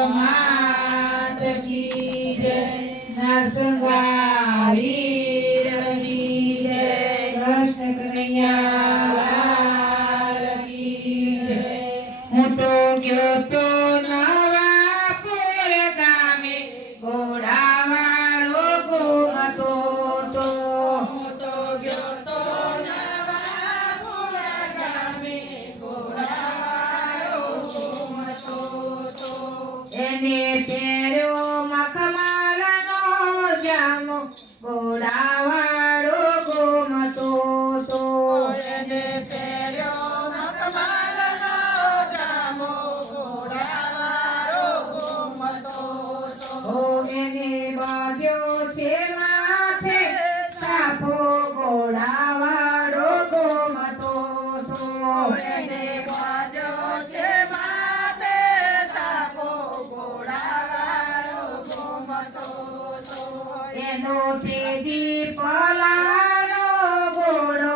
કૃષ્ણ કનૈયા હું તો ગયો dá એનો તે દીપલાનો ગોળો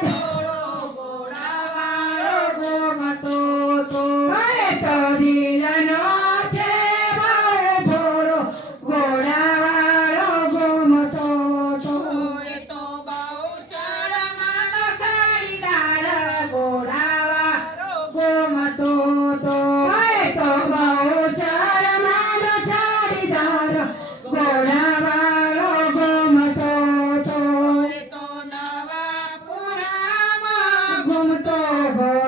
Thank you. Bye-bye.